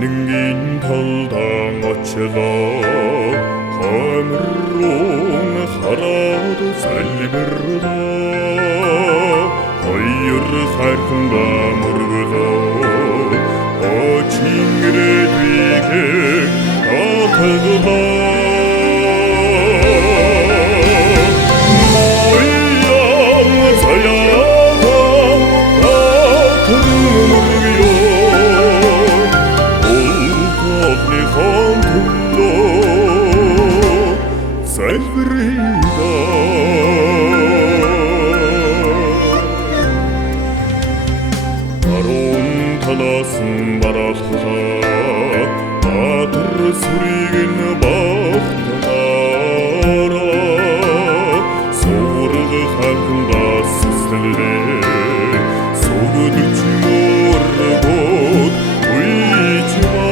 Сенинген талдан очыла Хамырон харады сәлбірда Хайыр харқында мұргыда Очиңредвеге атығыла Мояң саяған атығын мұргыйо Хан тұлло сәлбірейда Арон таласын бараққа Атыр сүреген бақтыңара Соғырғы қақында сізділде Соғыдырчы моры бұд ұйчыма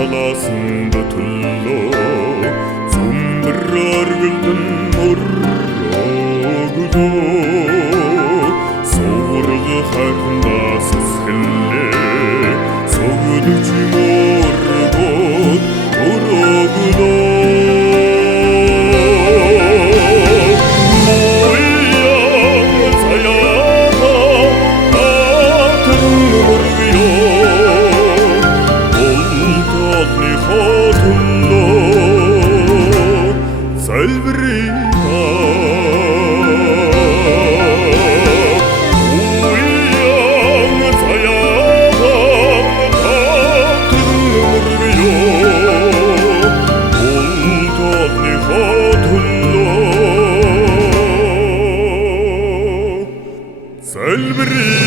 Таласында түлло Зумбырар гүлдің мұррагыда Соғырғы хақында сізгіле Соғыдычы мұрры бұд ұрагыда Мояң саяға атың мұргыйо Хатулло сәлбірейда Уяң саяған атың мұргыйо Ұлтадны хатулло сәлбірейда